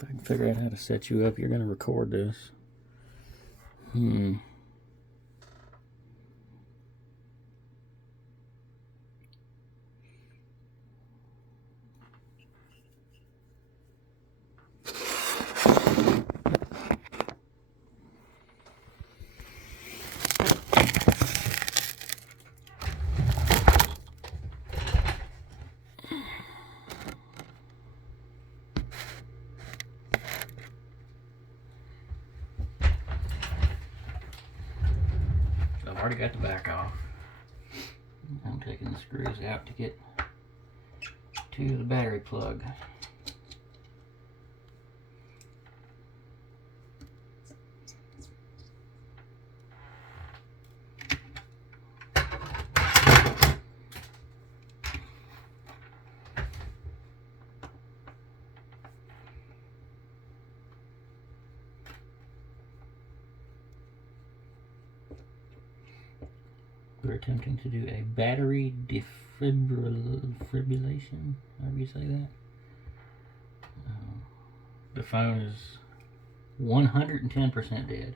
If I can figure out how to set you up, you're going to record this. I've already got the back off. I'm taking the screws out to get to the battery plug. We're attempting to do a battery defibrillation, however you say that. The phone is 110% dead.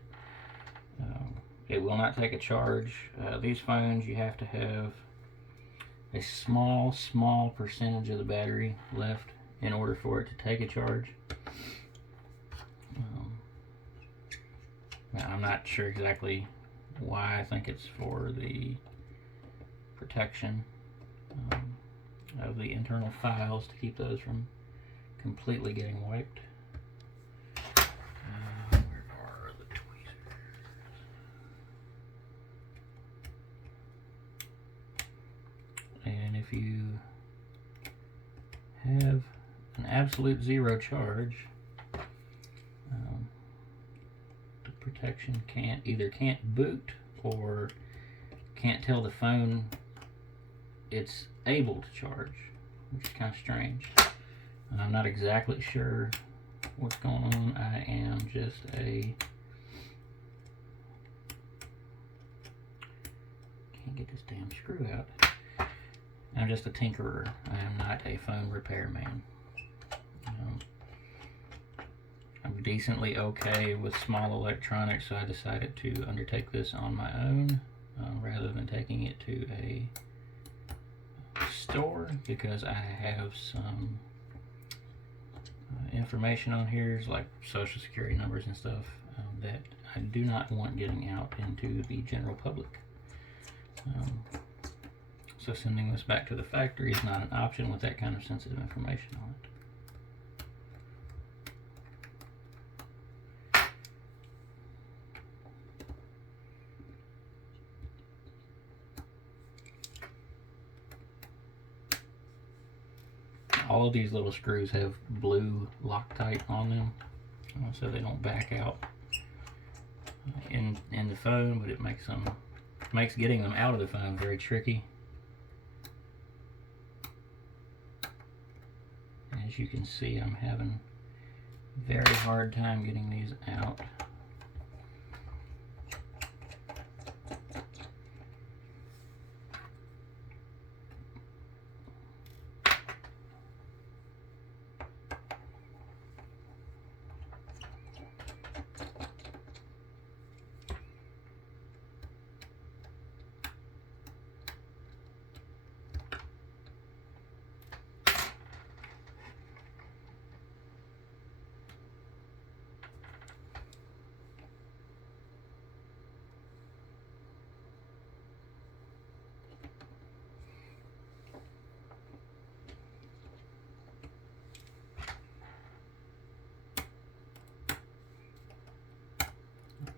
It will not take a charge. These phones, you have to have a small percentage of the battery left in order for it to take a charge. I'm not sure exactly why. I think it's for the protection of the internal files to keep those from completely getting wiped. Where are the tweezers? And if you have an absolute zero charge, the protection can't boot or can't tell the phone it's able to charge, which is kind of strange. I'm not exactly sure what's going on. I am just can't get this damn screw out. I'm just a tinkerer. I am not a phone repairman. I'm decently okay with small electronics, so I decided to undertake this on my own rather than taking it to a store, because I have some information on here, like social security numbers and stuff, that I do not want getting out into the general public. So sending this back to the factory is not an option with that kind of sensitive information on it. All of these little screws have blue Loctite on them, so they don't back out in the phone, but it makes getting them out of the phone very tricky. As you can see, I'm having a very hard time getting these out.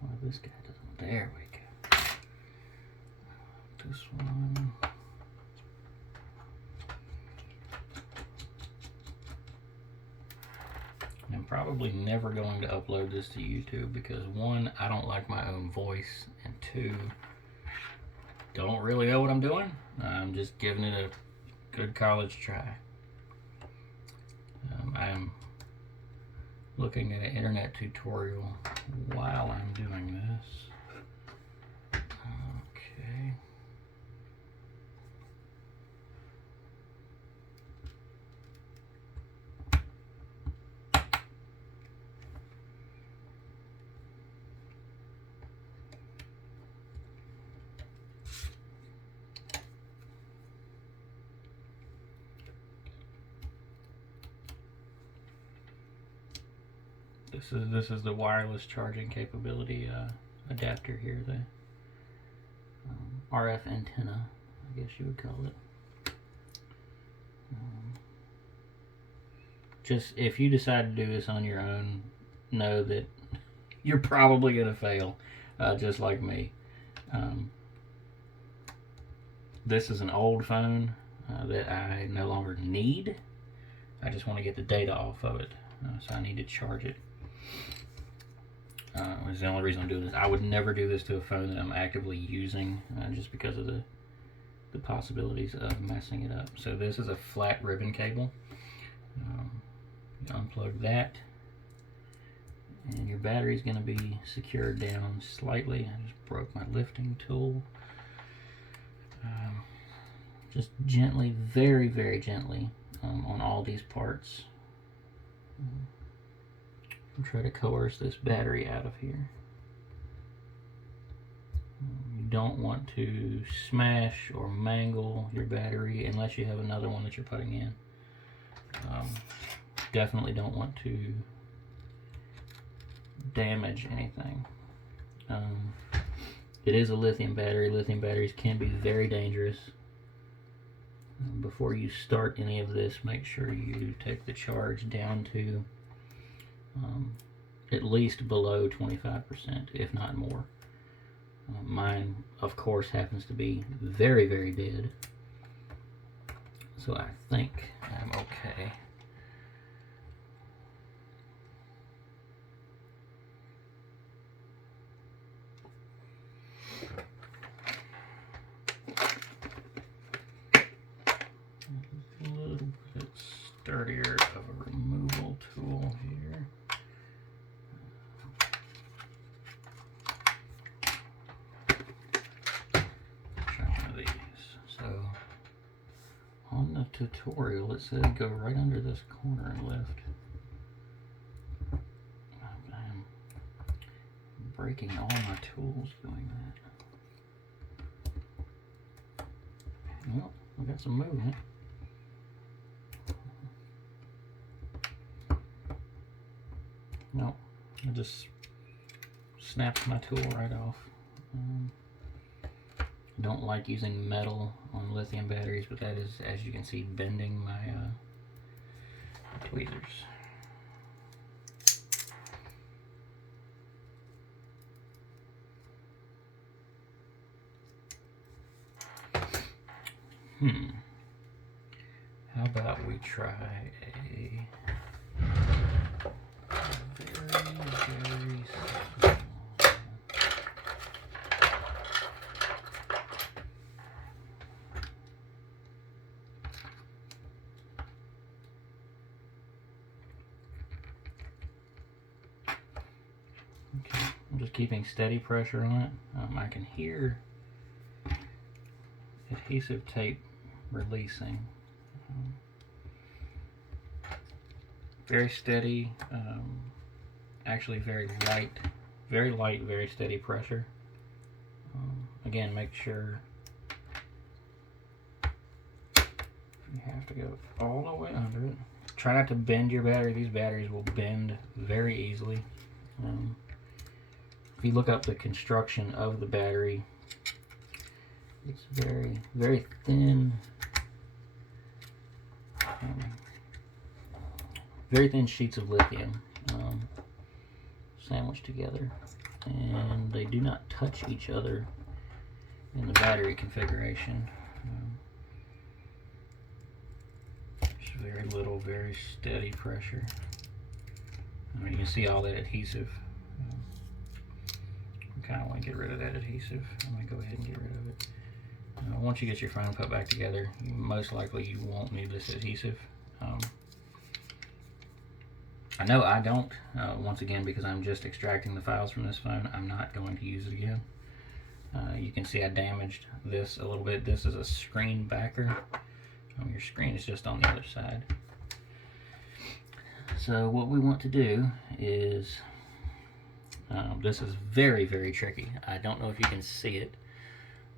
Well, this guy doesn't. There we go. This one. I'm probably never going to upload this to YouTube because, one, I don't like my own voice, and two, don't really know what I'm doing. I'm just giving it a good college try. I'm looking at an internet tutorial while I'm doing this. Okay. This is the wireless charging capability adapter here, the RF antenna, I guess you would call it. Just if you decide to do this on your own, know that you're probably going to fail, just like me. This is an old phone that I no longer need. I just want to get the data off of it, so I need to charge it. Is the only reason I'm doing this. I would never do this to a phone that I'm actively using, just because of the possibilities of messing it up. So this is a flat ribbon cable. You unplug that, and your battery is going to be secured down slightly. I just broke my lifting tool. Just gently, very, very gently, on all these parts. And try to coerce this battery out of here. You don't want to smash or mangle your battery unless you have another one that you're putting in. Definitely don't want to damage anything. It is a lithium battery. Lithium batteries can be very dangerous. Before you start any of this, make sure you take the charge down to at least below 25%, if not more. Mine, of course, happens to be very, very dead. So I think I'm okay. A little bit sturdier of a removal tool here. Try one of these. So on the tutorial it said go right under this corner and lift. I'm breaking all my tools doing that. Well, we got some movement. No, I just snapped my tool right off. Don't like using metal on lithium batteries, but that is, as you can see, bending my tweezers. How about we try a very small. Okay, I'm just keeping steady pressure on it. I can hear adhesive tape releasing. Very steady, actually very light, very steady pressure. Again, make sure you have to go all the way under it. Try not to bend your battery. These batteries will bend very easily. If you look up the construction of the battery, it's very, very thin. Very thin sheets of lithium sandwiched together, and they do not touch each other in the battery configuration. Just very little, very steady pressure. I mean, you can see all that adhesive. I kind of want to get rid of that adhesive. I'm going to go ahead and get rid of it. Once you get your phone put back together, most likely you won't need this adhesive. I know I don't, once again, because I'm just extracting the files from this phone. I'm not going to use it again. You can see I damaged this a little bit. This is a screen backer. Your screen is just on the other side. So what we want to do is, this is very, very tricky. I don't know if you can see it,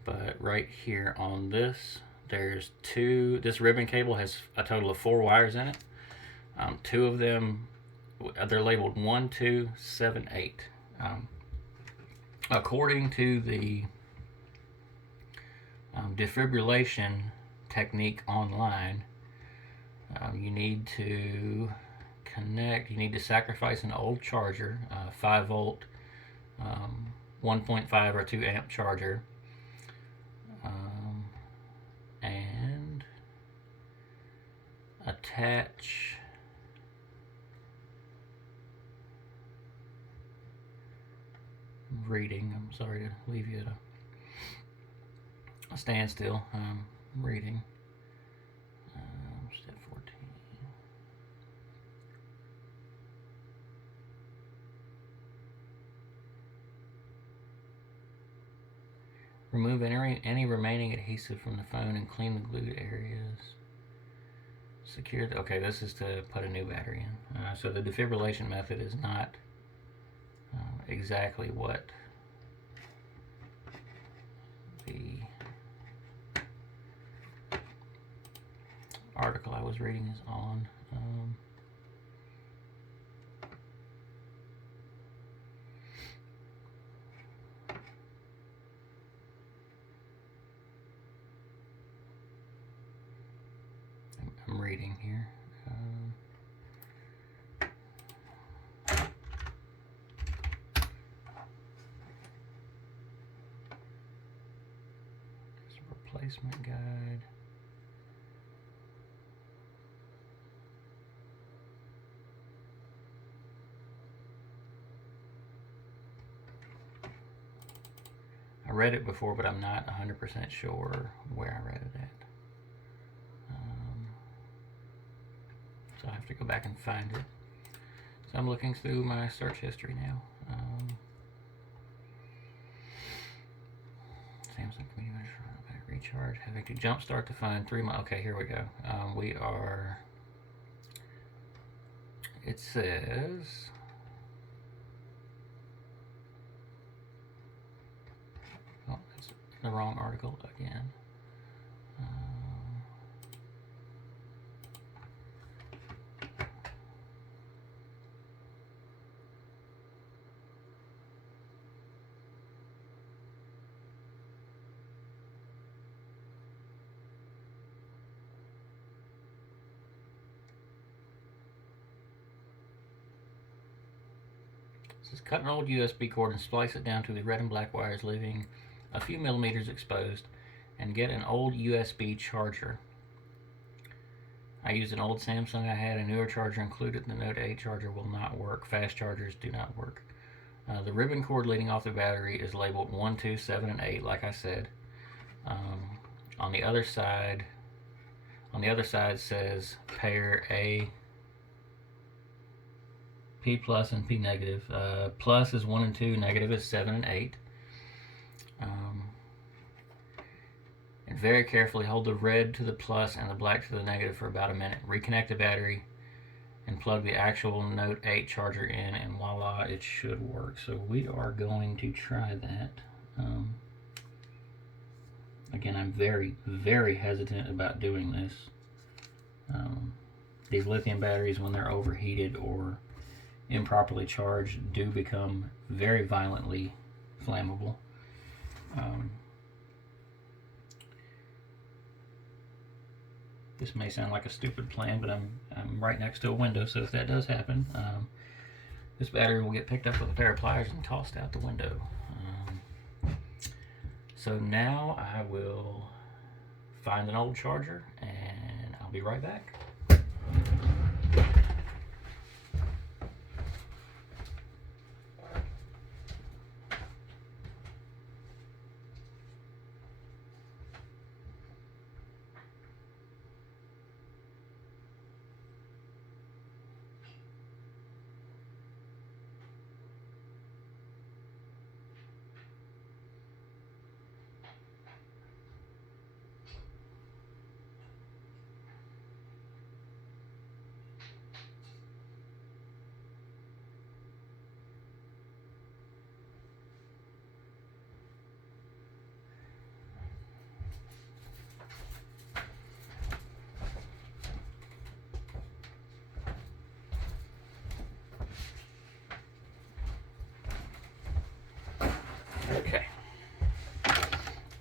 but right here on this, there's this ribbon cable has a total of 4 wires in it. 2 of them they're labeled 1, 2, 7, 8. According to the defibrillation technique online, you need to sacrifice an old charger, 5 volt, 1.5 or 2 amp charger, and attach reading. I'm sorry to leave you at a standstill. Reading. Step 14. Remove any remaining adhesive from the phone and clean the glued areas. Secure. Okay, this is to put a new battery in. So the defibrillation method is not exactly what the article I was reading is on. I'm reading here. Replacement guide. I read it before, but I'm not 100% sure where I read it at. So I have to go back and find it. So I'm looking through my search history now. Samsung community recharge, having to jumpstart to find 3 miles. Okay, here we go. We are. It says. Oh, that's the wrong article again. Says cut an old USB cord and splice it down to the red and black wires, leaving a few millimeters exposed, and get an old USB charger. I used an old Samsung I had. A newer charger included. The Note 8 charger will not work. Fast chargers do not work. The ribbon cord leading off the battery is labeled 1, 2, 7, and 8, like I said. On the other side says pair A, P plus and P negative. Plus is 1 and 2, negative is 7 and 8. And very carefully hold the red to the plus and the black to the negative for about a minute. Reconnect the battery and plug the actual Note 8 charger in, and voila, it should work. So we are going to try that. Again, I'm very, very hesitant about doing this. These lithium batteries, when they're overheated or improperly charged, do become very violently flammable. This may sound like a stupid plan, but I'm right next to a window, so if that does happen, this battery will get picked up with a pair of pliers and tossed out the window. So now I will find an old charger, and I'll be right back.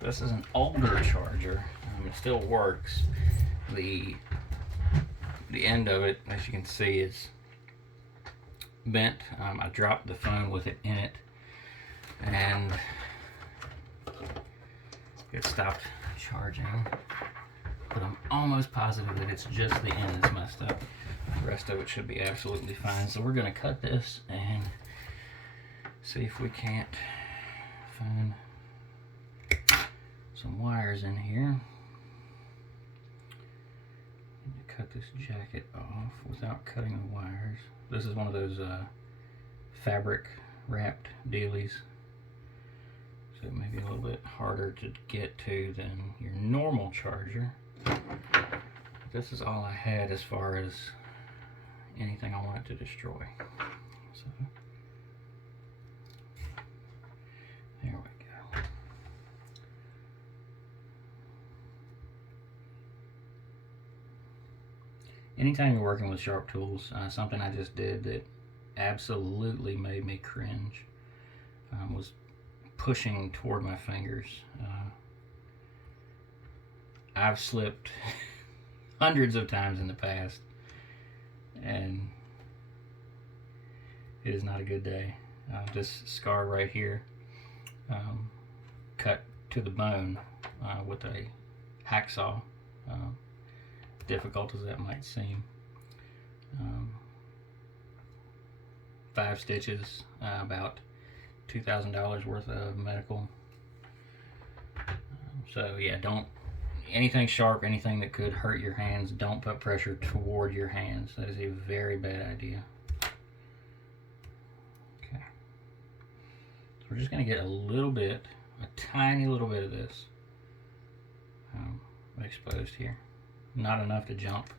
This is an older charger. It still works. The end of it, as you can see, is bent. I dropped the phone with it in it, and it stopped charging. But I'm almost positive that it's just the end that's messed up. The rest of it should be absolutely fine. So we're going to cut this and see if we can't find some wires in here. Cut this jacket off without cutting the wires. This is one of those fabric wrapped dealies, so it may be a little bit harder to get to than your normal charger. This is all I had as far as anything I wanted to destroy. So there we go. Anytime you're working with sharp tools, something I just did that absolutely made me cringe was pushing toward my fingers. I've slipped hundreds of times in the past, and it is not a good day. This scar right here, cut to the bone with a hacksaw. Difficult as that might seem. 5 stitches, about $2,000 worth of medical. So yeah, don't, anything sharp, anything that could hurt your hands, don't put pressure toward your hands. That is a very bad idea. Okay. So we're just going to get a little bit, a tiny little bit of this exposed here. Not enough to jump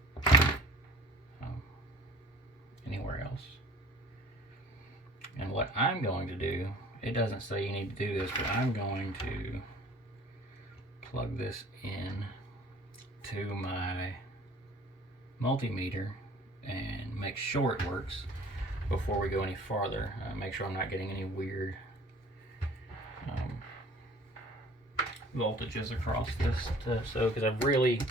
anywhere else. And what I'm going to do, it doesn't say you need to do this, but I'm going to plug this in to my multimeter and make sure it works before we go any farther. Make sure I'm not getting any weird voltages across this. So, because I've really,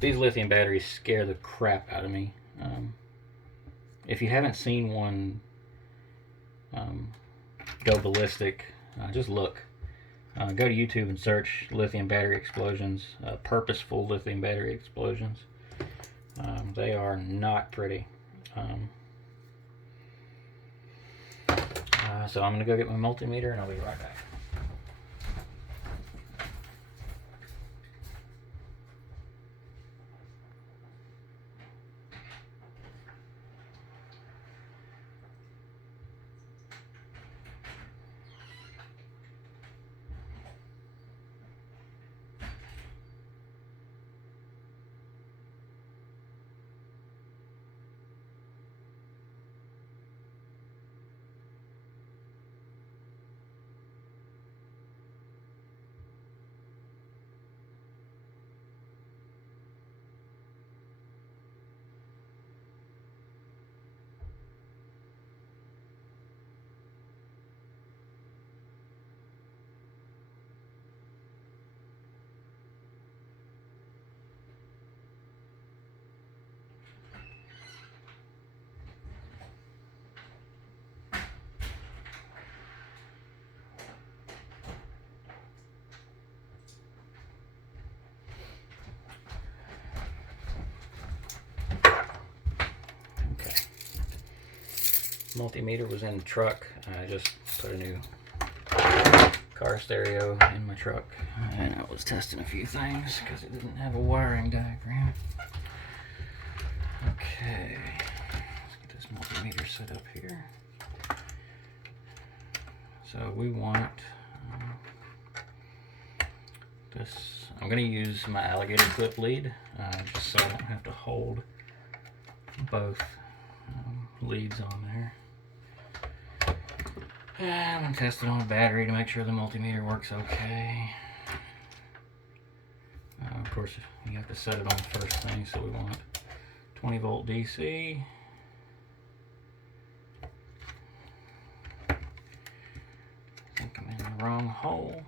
these lithium batteries scare the crap out of me. If you haven't seen one go ballistic, just look. Go to YouTube and search lithium battery explosions, purposeful lithium battery explosions. They are not pretty. So I'm going to go get my multimeter and I'll be right back. Multimeter was in the truck. I just put a new car stereo in my truck, and I was testing a few things because it didn't have a wiring diagram. Okay, let's get this multimeter set up here. So we want this. I'm going to use my alligator clip lead just so I don't have to hold both leads on there. And I'm going to test it on a battery to make sure the multimeter works okay. Of course, you have to set it on the first thing, so we want 20 volt DC. I think I'm in the wrong hole.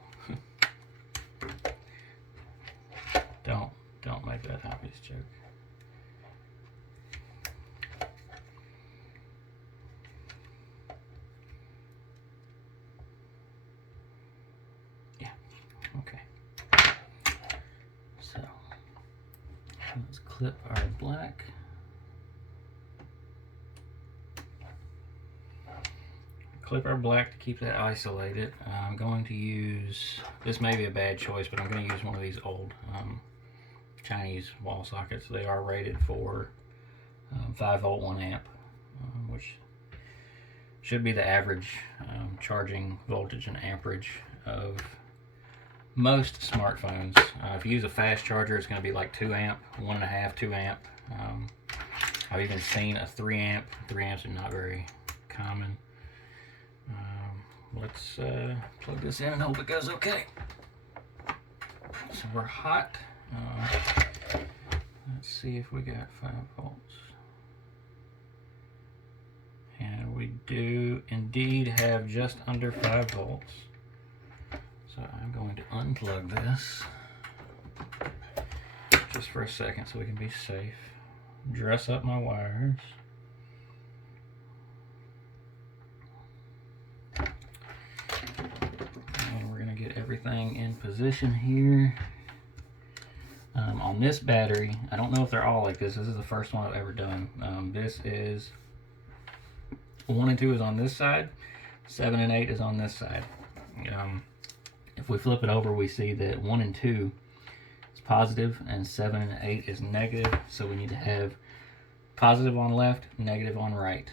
Don't make that obvious joke. Yeah, okay. So let's clip our black. Clip our black to keep that isolated. I'm going to use, this may be a bad choice, but I'm going to use one of these old Chinese wall sockets. They are rated for 5 volt 1 amp, which should be the average charging voltage and amperage of most smartphones. If you use a fast charger, it's going to be like 2 amp, 1.5, 2 amp. I've even seen a 3 amp. 3 amps are not very common. Let's plug this in and hope it goes okay. So we're hot. Let's see if we got 5 volts. And we do indeed have just under 5 volts. So I'm going to unplug this just for a second so we can be safe. Dress up my wires. Get everything in position here. On this battery, I don't know if they're all like this. This is the first one I've ever done. This is 1 and 2 is on this side, 7 and 8 is on this side. If we flip it over, we see that 1 and 2 is positive and 7 and 8 is negative. So we need to have positive on left, negative on right.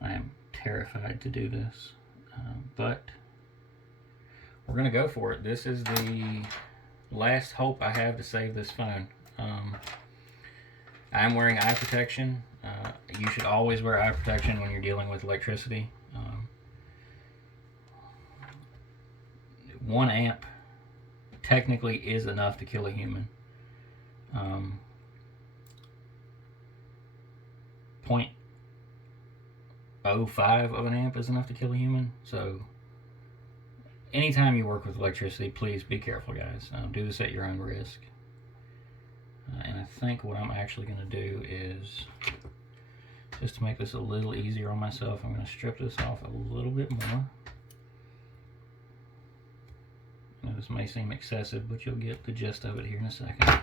I am terrified to do this, but we're going to go for it. This is the last hope I have to save this phone. I'm wearing eye protection. You should always wear eye protection when you're dealing with electricity. 1 amp technically is enough to kill a human. 0.05 of an amp is enough to kill a human. So anytime you work with electricity, please be careful, guys. Do this at your own risk. And I think what I'm actually going to do is, just to make this a little easier on myself, I'm going to strip this off a little bit more. Now, this may seem excessive, but you'll get the gist of it here in a second.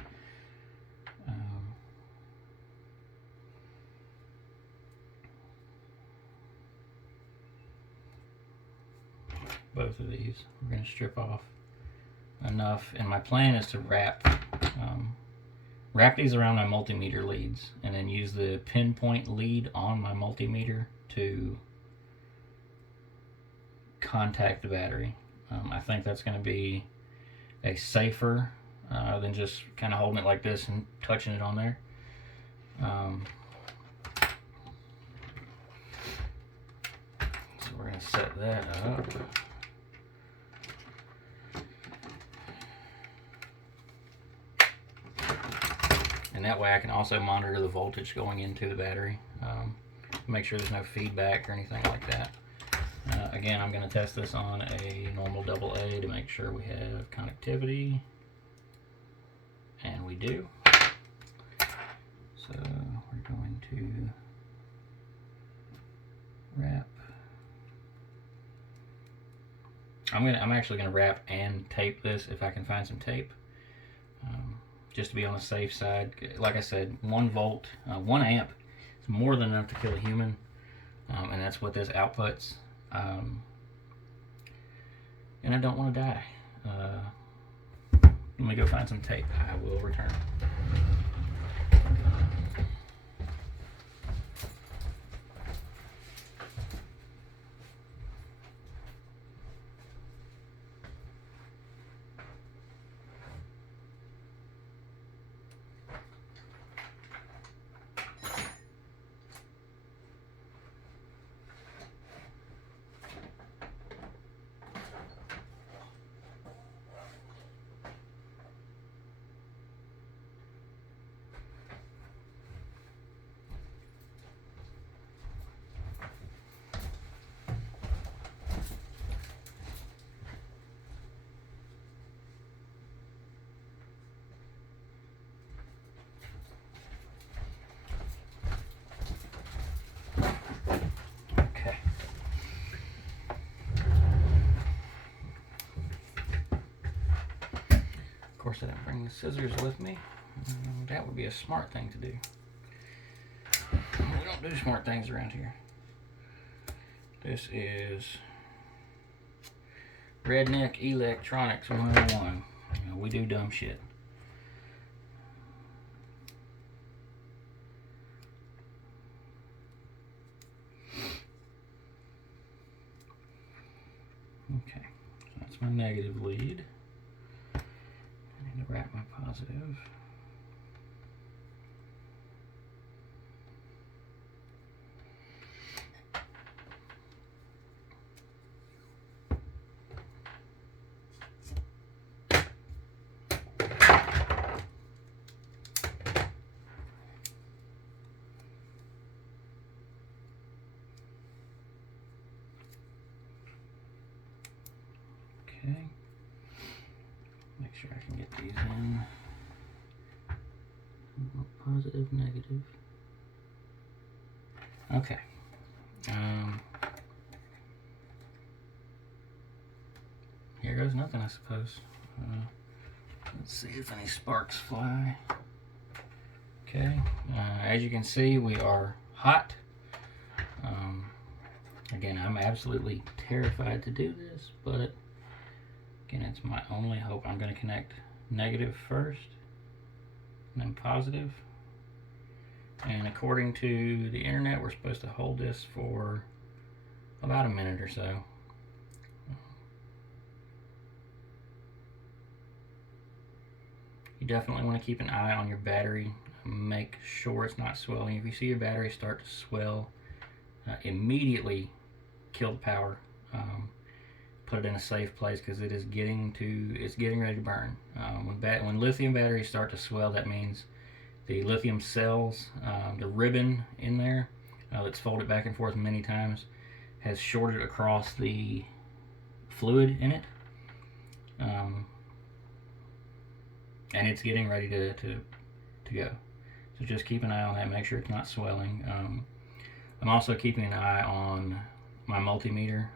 Both of these we're going to strip off enough, and my plan is to wrap these around my multimeter leads, and then use the pinpoint lead on my multimeter to contact the battery. I think that's going to be a safer than just kind of holding it like this and touching it on there. So we're going to set that up. And that way I can also monitor the voltage going into the battery. Make sure there's no feedback or anything like that. Again, I'm going to test this on a normal AA to make sure we have connectivity. And we do. So we're going to wrap. I'm actually going to wrap and tape this if I can find some tape. Just to be on the safe side. Like I said, 1 volt, 1 amp is more than enough to kill a human, and that's what this outputs. And I don't want to die. Let me go find some tape. I will return. course, I didn't bring the scissors with me. That would be a smart thing to do. We don't do smart things around here. This is Redneck Electronics 101. You know, we do dumb shit. Okay, so that's my negative lead. I need to wrap my positive. Okay, make sure I can get these in. Positive, negative. Okay. Here goes nothing, I suppose. Let's see if any sparks fly. Okay, as you can see, we are hot. Again, I'm absolutely terrified to do this, but again, it's my only hope. I'm going to connect negative first, and then positive. And according to the internet, we're supposed to hold this for about a minute or so. You definitely want to keep an eye on your battery. Make sure it's not swelling. If you see your battery start to swell, immediately kill the power. Put it in a safe place because it's getting ready to burn. When lithium batteries start to swell, that means the lithium cells, the ribbon in there that's folded back and forth many times, has shorted across the fluid in it, and it's getting ready to go. So just keep an eye on that. Make sure it's not swelling. I'm also keeping an eye on my multimeter.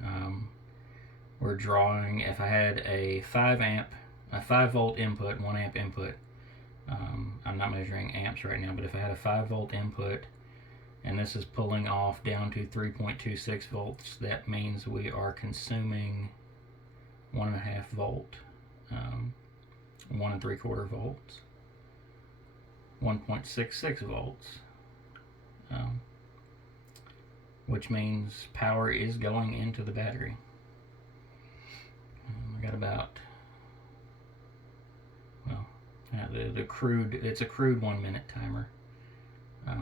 We're drawing, if I had a 5 volt input, 1 amp input, I'm not measuring amps right now, but if I had a 5 volt input and this is pulling off down to 3.26 volts, that means we are consuming 1.5 volt, 1 3/4 volts, 1.66 volts, which means power is going into the battery. I got about, well, it's a crude 1 minute timer. I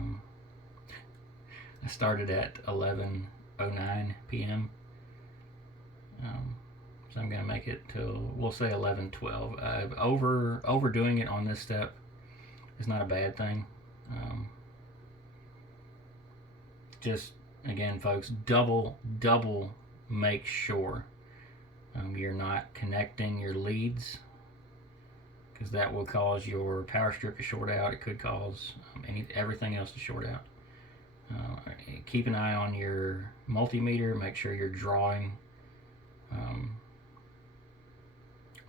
started at 11:09 p.m. So I'm gonna make it till, we'll say 11:12. Overdoing it on this step is not a bad thing. Just again, folks, double make sure you're not connecting your leads, because that will cause your power strip to short out. It could cause everything else to short out. Keep an eye on your multimeter. Make sure you're drawing.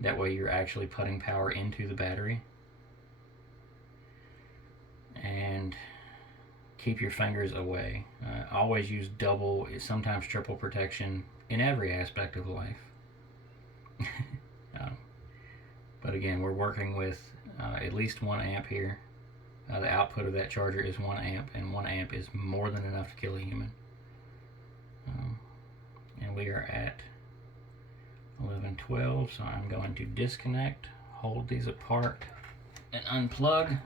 That way you're actually putting power into the battery. And keep your fingers away. Always use double, sometimes triple protection in every aspect of life. But again, we're working with at least 1 amp here. The output of that charger is 1 amp, and 1 amp is more than enough to kill a human. And we are at 11:12, so I'm going to disconnect, hold these apart, and unplug.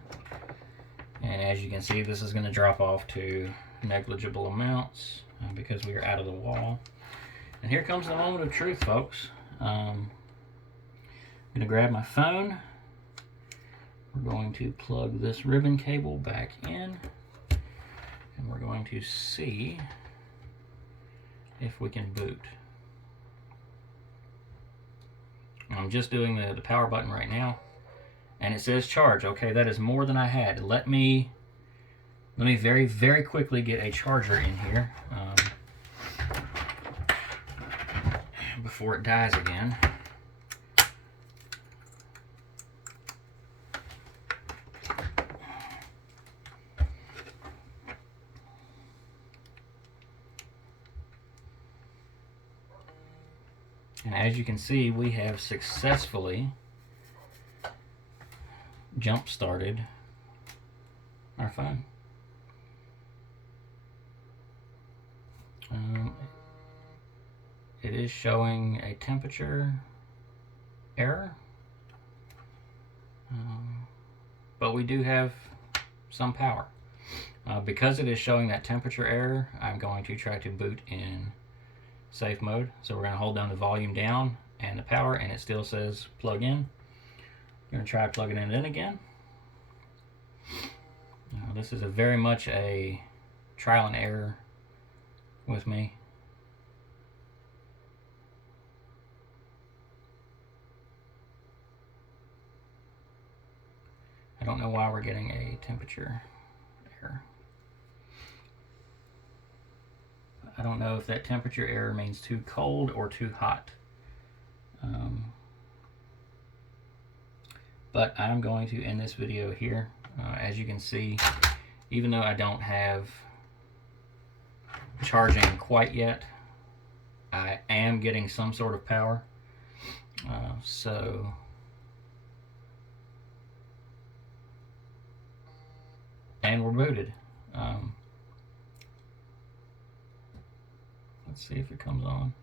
And as you can see, this is going to drop off to negligible amounts because we are out of the wall. And here comes the moment of truth, folks. I'm going to grab my phone. We're going to plug this ribbon cable back in, and we're going to see if we can boot. I'm just doing the power button right now, and it says charge. Okay, that is more than I had. Let me very, very quickly get a charger in here before it dies again. And as you can see, we have successfully jump started our phone. It is showing a temperature error, but we do have some power. Because it is showing that temperature error, I'm going to try to boot in safe mode. So we're going to hold down the volume down and the power, and it still says plug in. I'm going to try plugging it in again. This is very much a trial and error with me. I don't know why we're getting a temperature error. I don't know if that temperature error means too cold or too hot. But I'm going to end this video here. As you can see, even though I don't have charging quite yet, I am getting some sort of power. And we're booted. Let's see if it comes on.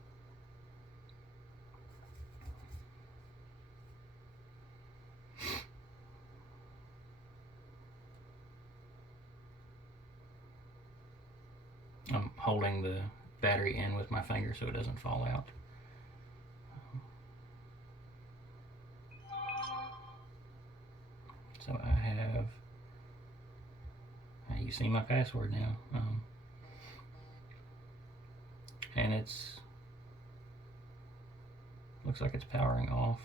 I'm holding the battery in with my finger so it doesn't fall out. So I have, you see my password now, and it's looks like it's powering off.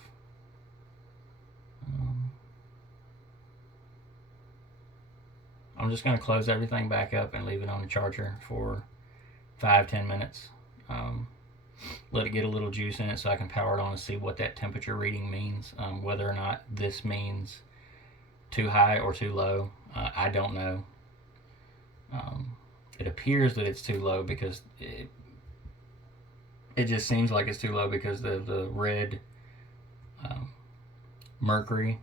I'm just going to close everything back up and leave it on the charger for 5-10 minutes. Let it get a little juice in it so I can power it on and see what that temperature reading means. Whether or not this means too high or too low, I don't know. It appears that it's too low because it just seems like it's too low because the red mercury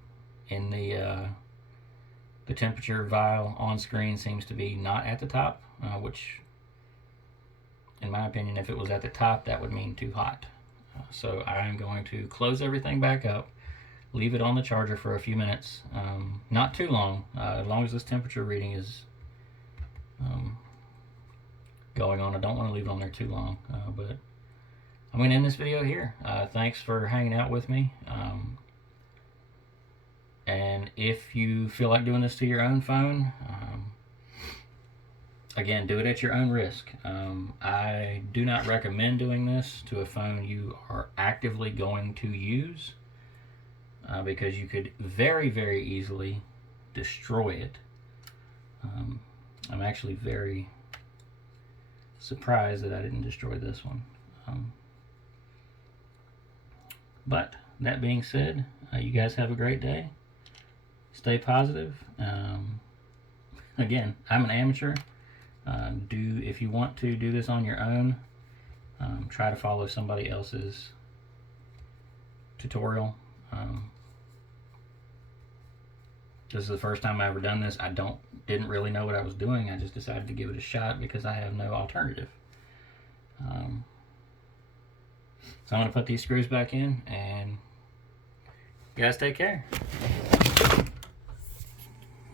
in the temperature vial on screen seems to be not at the top, which in my opinion, if it was at the top, that would mean too hot. So I'm going to close everything back up, leave it on the charger for a few minutes, not too long, as long as this temperature reading is going on. I don't want to leave it on there too long, but I'm going to end this video here. Thanks for hanging out with me. And if you feel like doing this to your own phone, again, do it at your own risk. I do not recommend doing this to a phone you are actively going to use, because you could very, very easily destroy it. I'm actually very surprised that I didn't destroy this one. But that being said, you guys have a great day. Stay positive. Again, I'm an amateur. If you want to do this on your own, try to follow somebody else's tutorial. This is the first time I ever done this. I didn't really know what I was doing. I just decided to give it a shot because I have no alternative. So I'm going to put these screws back in, and you guys take care.